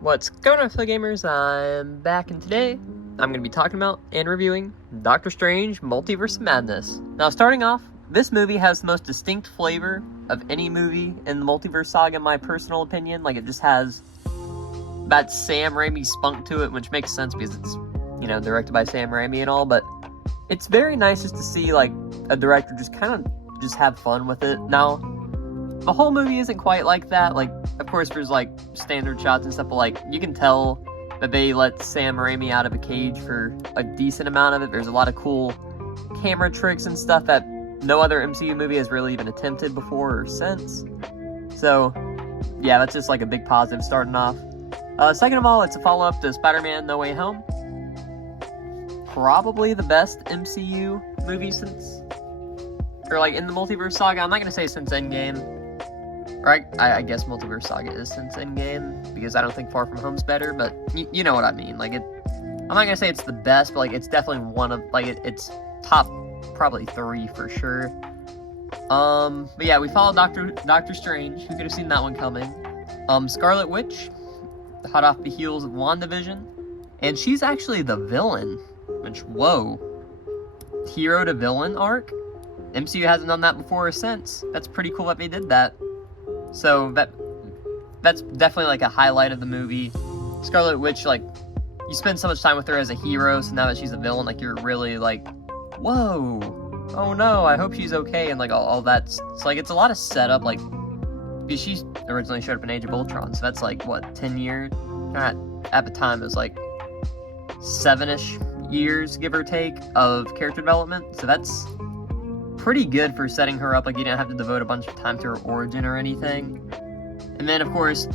What's going on, fellow gamers? I'm back, and today I'm going to be talking about and reviewing Doctor Strange Multiverse of Madness. Now, starting off, this movie has the most distinct flavor of any movie in the Multiverse saga, in my personal opinion. Like, it just has that Sam Raimi spunk to it, which makes sense because it's, directed by Sam Raimi and all, but it's very nice just to see, like, a director just kind of just have fun with it. Now, the whole movie isn't quite like that. Like, of course, there's, like, standard shots and stuff, but, like, you can tell that they let Sam Raimi out of a cage for a decent amount of it. There's a lot of cool camera tricks and stuff that no other MCU movie has really even attempted before or since. So, yeah, that's just, like, a big positive starting off. Second of all, it's a follow-up to Spider-Man No Way Home. Probably the best MCU movie since, or, like, in the Multiverse saga. I'm not gonna say since Endgame. Or I guess Multiverse Saga is since Endgame, because I don't think Far From Home's better, but you know what I mean. Like, I'm not gonna say it's the best, but, like, it's definitely one of, like, it's top, probably 3 for sure. But yeah, we follow Doctor Strange. Who could have seen that one coming? Scarlet Witch, hot off the heels of WandaVision, and she's actually the villain, which, whoa. Hero to villain arc? MCU hasn't done that before or since. That's pretty cool that they did that. So that's definitely, like, a highlight of the movie. Scarlet Witch, like, you spend so much time with her as a hero, so now that she's a villain, like, you're really like, whoa, oh no, I hope she's okay, and, like, all that. It's like, it's a lot of setup, like, because she originally showed up in Age of Ultron, so that's, like, what, 10 years? At the time, it was, like, 7-ish years, give or take, of character development, so that's pretty good for setting her up. Like, you didn't have to devote a bunch of time to her origin or anything. And then, of course,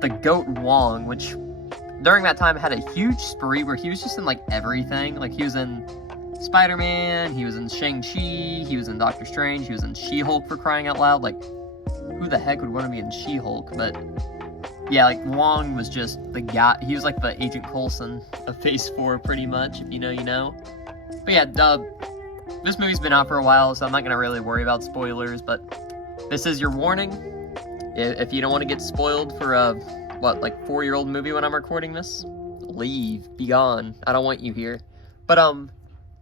the GOAT Wong, which during that time had a huge spree where he was just in, like, everything. Like, he was in Spider-Man, he was in Shang-Chi, he was in Doctor Strange, he was in She-Hulk, for crying out loud. Like, who the heck would want to be in She-Hulk? But yeah, like, Wong was just the guy. He was like the Agent Coulson of Phase 4, pretty much. If you know, you know. But yeah, this movie's been out for a while, so I'm not going to really worry about spoilers, but this is your warning. If you don't want to get spoiled for a, 4-year-old movie when I'm recording this, leave. Be gone. I don't want you here. But,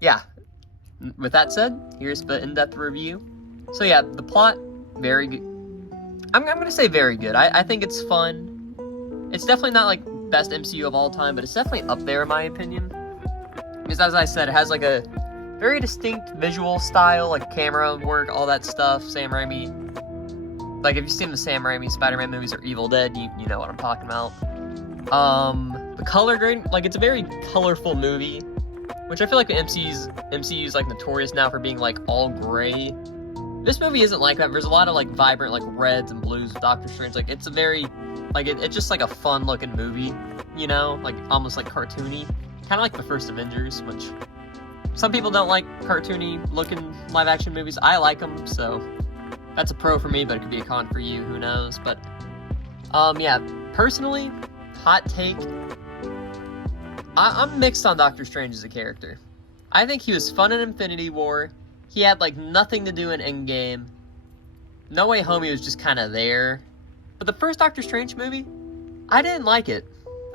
yeah. With that said, here's the in-depth review. So yeah, the plot, very good. I'm going to say very good. I think it's fun. It's definitely not, like, best MCU of all time, but it's definitely up there in my opinion. Because, as I said, it has, like, a very distinct visual style, like camera work, all that stuff. Sam Raimi, like, if you've seen the Sam Raimi Spider-Man movies or Evil Dead, you know what I'm talking about. The color grading, like, it's a very colorful movie, which I feel like the MCU's like notorious now for being, like, all gray. This movie isn't like that. There's a lot of, like, vibrant, like, reds and blues with Doctor Strange. Like, it's a very, like, it's just, like, a fun looking movie, you know, like, almost, like, cartoony, kind of like the first Avengers, which some people don't like cartoony looking live action movies. I like them, so that's a pro for me, but it could be a con for you, who knows. But, yeah, personally, hot take, I'm mixed on Doctor Strange as a character. I think he was fun in Infinity War. He had, like, nothing to do in Endgame. No Way Home, he was just kind of there. But the first Doctor Strange movie, I didn't like it.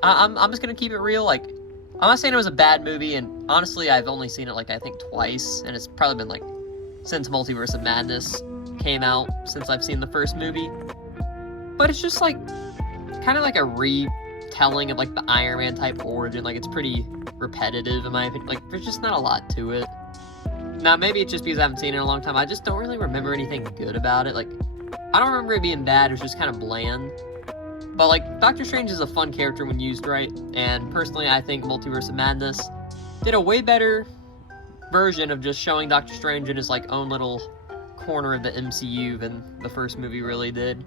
I'm just gonna keep it real. Like, I'm not saying it was a bad movie, and honestly, I've only seen it, like, I think twice, and it's probably been, like, since Multiverse of Madness came out, since I've seen the first movie. But it's just, like, kind of like a retelling of, like, the Iron Man type origin. Like, it's pretty repetitive, in my opinion. Like, there's just not a lot to it. Now, maybe it's just because I haven't seen it in a long time. I just don't really remember anything good about it. Like, I don't remember it being bad. It was just kind of bland. But, like, Doctor Strange is a fun character when used right, and personally, I think Multiverse of Madness did a way better version of just showing Doctor Strange in his, like, own little corner of the MCU than the first movie really did.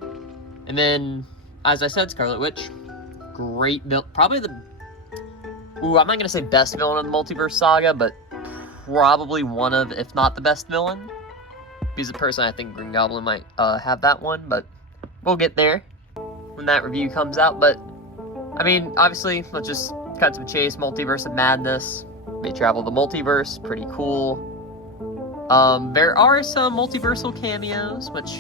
And then, as I said, Scarlet Witch, great villain, probably I'm not gonna say best villain in the Multiverse saga, but probably one of, if not the best villain. Because personally, I think Green Goblin might have that one, but we'll get there when that review comes out. But, I mean, obviously, let's just cut to the chase. Multiverse of Madness. They travel the multiverse. Pretty cool. There are some multiversal cameos, which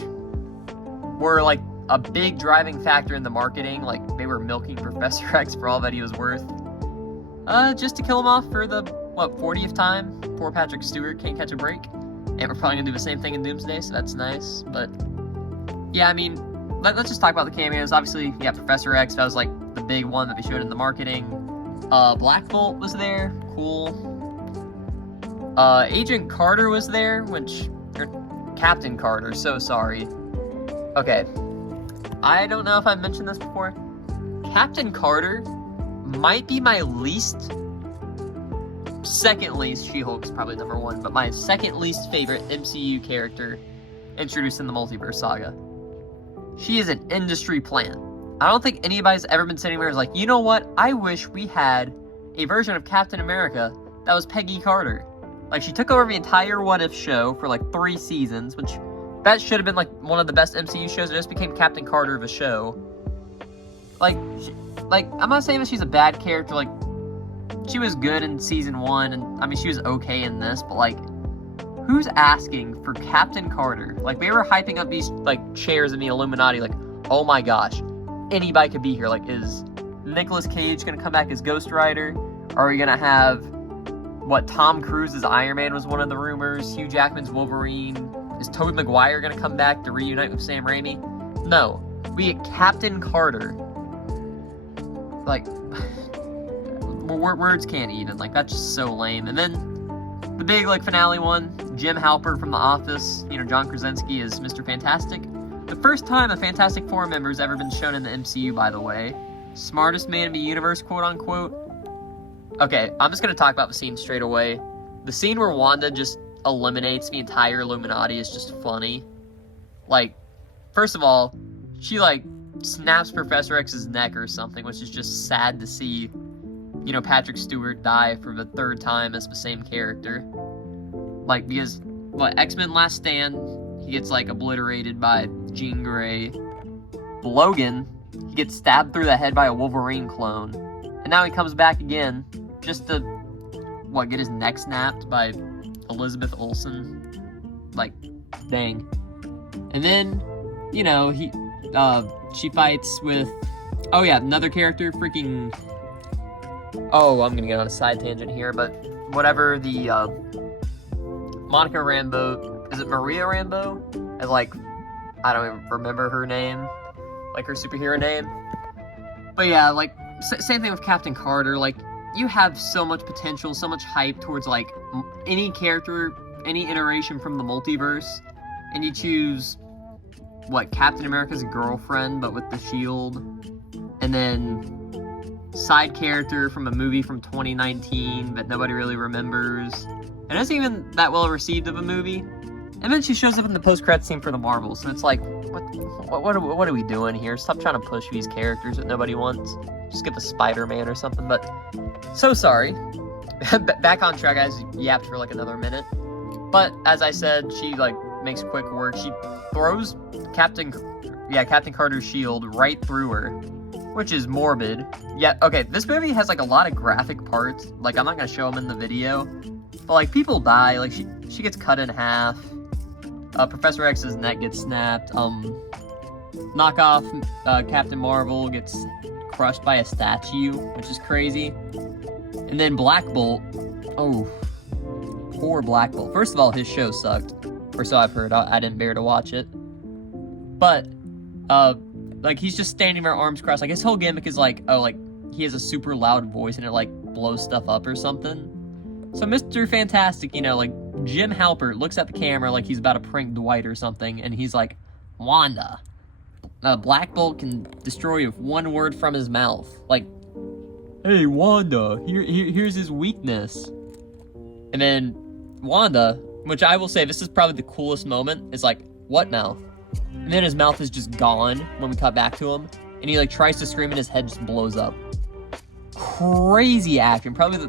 were, like, a big driving factor in the marketing. Like, they were milking Professor X for all that he was worth. Just to kill him off for the, 40th time? Poor Patrick Stewart can't catch a break. And we're probably gonna do the same thing in Doomsday, so that's nice. But, yeah, I mean, let's just talk about the cameos. Obviously, yeah, Professor X, that was, like, the big one that they showed in the marketing. Black Bolt was there. Cool. Agent Carter was there, or Captain Carter, so sorry. Okay. I don't know if I've mentioned this before. Captain Carter might be my second least, She-Hulk's probably number one, but my second least favorite MCU character introduced in the Multiverse Saga. She is an industry plant. I don't think anybody's ever been sitting there and like, you know what? I wish we had a version of Captain America that was Peggy Carter. Like, she took over the entire What If show for, 3 seasons, which that should have been, one of the best MCU shows. It just became Captain Carter of a show. I'm not saying that she's a bad character. She was good in season 1, and, I mean, she was okay in this, but, who's asking for Captain Carter? They were hyping up these, chairs in the Illuminati, oh my gosh, anybody could be here. Is Nicolas Cage gonna come back as Ghost Rider? Are we gonna have, Tom Cruise as Iron Man was one of the rumors, Hugh Jackman's Wolverine? Is Tobey Maguire gonna come back to reunite with Sam Raimi? No. We get Captain Carter. Words can't even. That's just so lame. And then, the big, finale one, Jim Halpert from The Office, John Krasinski is Mr. Fantastic. The first time a Fantastic Four member has ever been shown in the MCU, by the way. Smartest man in the universe, quote-unquote. Okay, I'm just gonna talk about the scene straight away. The scene where Wanda just eliminates the entire Illuminati is just funny. First of all, she, snaps Professor X's neck or something, which is just sad to see, Patrick Stewart die for the 3rd time as the same character. Because, X-Men Last Stand, he gets, obliterated by Jean Grey. Logan, he gets stabbed through the head by a Wolverine clone. And now he comes back again, just to, get his neck snapped by Elizabeth Olsen. Dang. And then, she fights with, another character, freaking, I'm gonna get on a side tangent here, but whatever, the, Monica Rambeau, is it Maria Rambeau? As, I don't even remember her name, her superhero name. But yeah, same thing with Captain Carter. You have so much potential, so much hype towards, any character, any iteration from the multiverse, and you choose, Captain America's girlfriend, but with the shield, and then side character from a movie from 2019 that nobody really remembers, and it's even that well received of a movie, and then she shows up in the post-credits scene for the Marvels, so it's what are we doing here? Stop trying to push these characters that nobody wants. Just get the Spider-Man or something. But so sorry. Back on track, guys. Yapped for another minute. But as I said, she makes quick work. She throws Captain Carter's shield right through her, which is morbid. Yeah, okay, this movie has a lot of graphic parts. I'm not gonna show them in the video, but people die. She gets cut in half. Professor X's neck gets snapped. Knockoff Captain Marvel gets crushed by a statue, which is crazy. And then Black Bolt. Oh, poor Black Bolt. First of all, his show sucked, or so I've heard. I didn't bear to watch it. But, he's just standing there, arms crossed. His whole gimmick is he has a super loud voice and it blows stuff up or something. So Mr. Fantastic, Jim Halpert looks at the camera he's about to prank Dwight or something, and he's like, Wanda, Black Bolt can destroy you with one word from his mouth. Hey, Wanda, here's his weakness. And then Wanda, which I will say, this is probably the coolest moment, is what mouth? And then his mouth is just gone when we cut back to him, and he tries to scream and his head just blows up. Crazy acting. Probably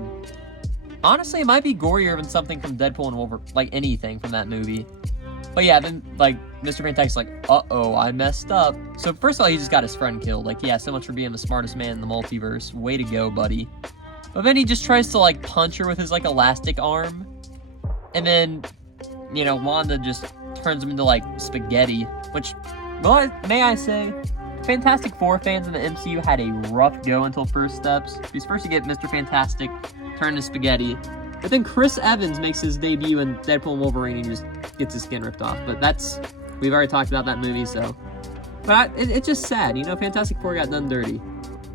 honestly, it might be gorier than something from Deadpool and Wolverine, anything from that movie. But yeah, then, Mr. Fantastic's uh-oh, I messed up. So, first of all, he just got his friend killed. Yeah, so much for being the smartest man in the multiverse. Way to go, buddy. But then he just tries to, punch her with his, elastic arm. And then, Wanda just turns him into, spaghetti. Which But, may I say, Fantastic Four fans in the MCU had a rough go until First Steps. Because first you get Mr. Fantastic turned to spaghetti, but then Chris Evans makes his debut in Deadpool and Wolverine and just gets his skin ripped off. But we've already talked about that movie, so. But it's just sad, Fantastic Four got done dirty.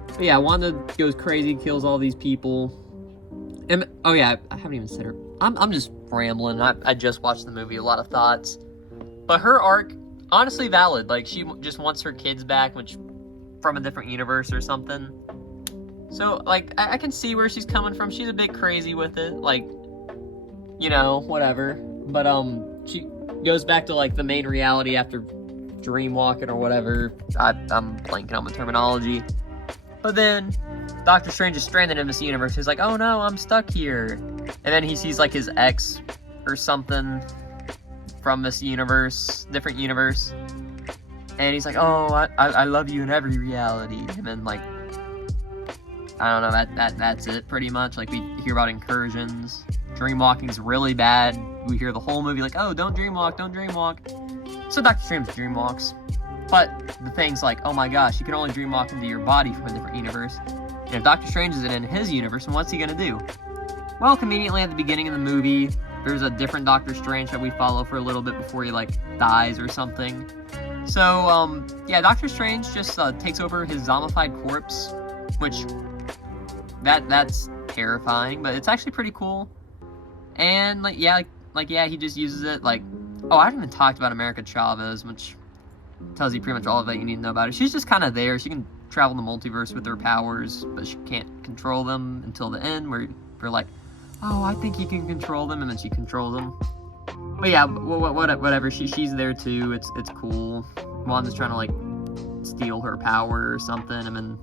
But yeah, Wanda goes crazy, kills all these people. And, oh yeah, I haven't even said her. I'm just rambling. I just watched the movie, a lot of thoughts. But her arc, honestly valid. Like, she just wants her kids back, which from a different universe or something. So, like, I can see where she's coming from. She's a bit crazy with it, like, whatever. But, she goes back to, like, the main reality after dream walking or whatever. I'm blanking on the terminology. But then, Doctor Strange is stranded in this universe. He's like, oh no, I'm stuck here. And then he sees, like, his ex or something from this universe, different universe. And he's like, oh, I love you in every reality. And then, like, I don't know, that's it pretty much. Like, we hear about incursions. Dreamwalking's really bad. We hear the whole movie like, oh, don't dreamwalk, don't dreamwalk. So Doctor Strange dreamwalks. But the thing's like, oh my gosh, you can only dreamwalk into your body from a different universe. And if Doctor Strange isn't in his universe, then what's he gonna do? Well, conveniently at the beginning of the movie, there's a different Doctor Strange that we follow for a little bit before he, like, dies or something. So, yeah, Doctor Strange just takes over his zombified corpse, which, that's terrifying, but it's actually pretty cool. And, yeah, he just uses it, like, oh, I haven't even talked about America Chavez, which tells you pretty much all of that you need to know about her. She's just kind of there. She can travel the multiverse with her powers, but she can't control them until the end, where you're like, oh, I think you can control them, and then she controls them. But yeah, whatever. She's there too. It's cool. Wanda's trying to, like, steal her power or something, and then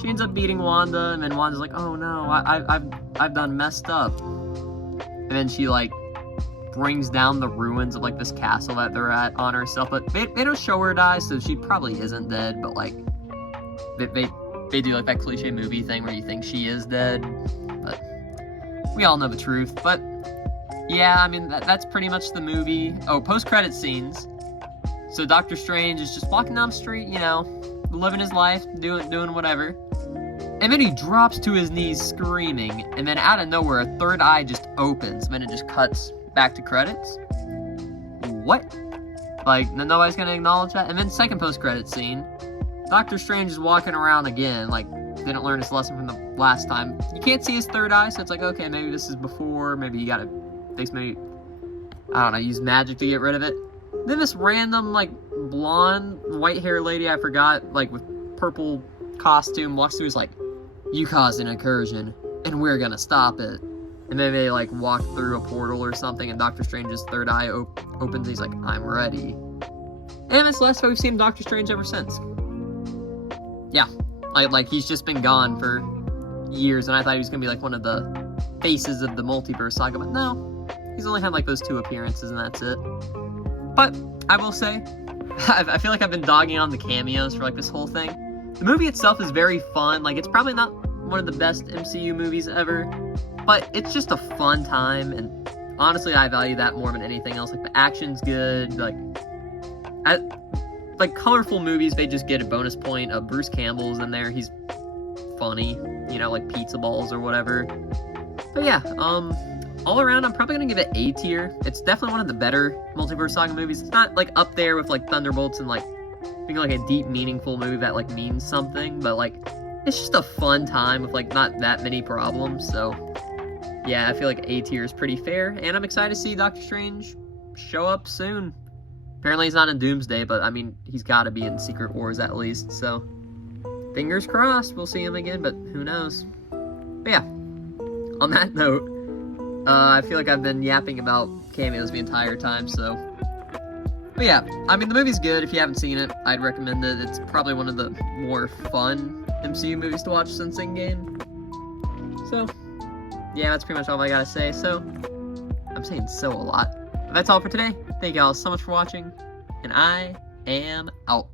she ends up beating Wanda, and then Wanda's like, oh no, I've done messed up. And then she, like, brings down the ruins of, like, this castle that they're at on herself, but they don't show her die, so she probably isn't dead, but, like, they do, like, that cliche movie thing where you think she is dead, but we all know the truth. But yeah, I mean, that's pretty much the movie. Oh, post-credit scenes. So Doctor Strange is just walking down the street, living his life, doing whatever. And then he drops to his knees screaming, and then out of nowhere, a third eye just opens, and then it just cuts back to credits. What? Like, nobody's gonna acknowledge that? And then second post-credit scene, Doctor Strange is walking around again, like, didn't learn his lesson from the last time. You can't see his third eye, so it's like, okay, maybe this is before, maybe you gotta fix, maybe, I don't know, use magic to get rid of it. Then this random, like, blonde, white-haired lady, I forgot, like, with purple costume, walks through, is like, you caused an incursion, and we're gonna stop it. And then they, like, walk through a portal or something, and Doctor Strange's third eye opens, he's like, I'm ready. And that's the last time we've seen Doctor Strange ever since. Yeah. Like, he's just been gone for years, and I thought he was gonna be, like, one of the faces of the Multiverse saga, but no. He's only had, like, those 2 appearances, and that's it. But, I will say, I feel like I've been dogging on the cameos for, like, this whole thing. The movie itself is very fun. Like, it's probably not one of the best MCU movies ever, but it's just a fun time, and honestly, I value that more than anything else. Like, the action's good, like, colorful movies, they just get a bonus point. Bruce Campbell's in there, he's funny, like pizza balls or whatever. But yeah, all around, I'm probably gonna give it A tier. It's definitely one of the better Multiverse Saga movies. It's not, like, up there with, like, Thunderbolts and, like, being, like, a deep, meaningful movie that, like, means something, but, like, it's just a fun time with, like, not that many problems, so yeah, I feel like A tier is pretty fair, and I'm excited to see Doctor Strange show up soon. Apparently he's not in Doomsday, but, I mean, he's gotta be in Secret Wars at least, so fingers crossed we'll see him again, but who knows. But yeah, on that note, I feel like I've been yapping about cameos the entire time, so. But yeah, I mean, the movie's good. If you haven't seen it, I'd recommend it. It's probably one of the more fun MCU movies to watch since Endgame. So, yeah, that's pretty much all I gotta say. So, I'm saying so a lot. But that's all for today. Thank y'all so much for watching, and I am out.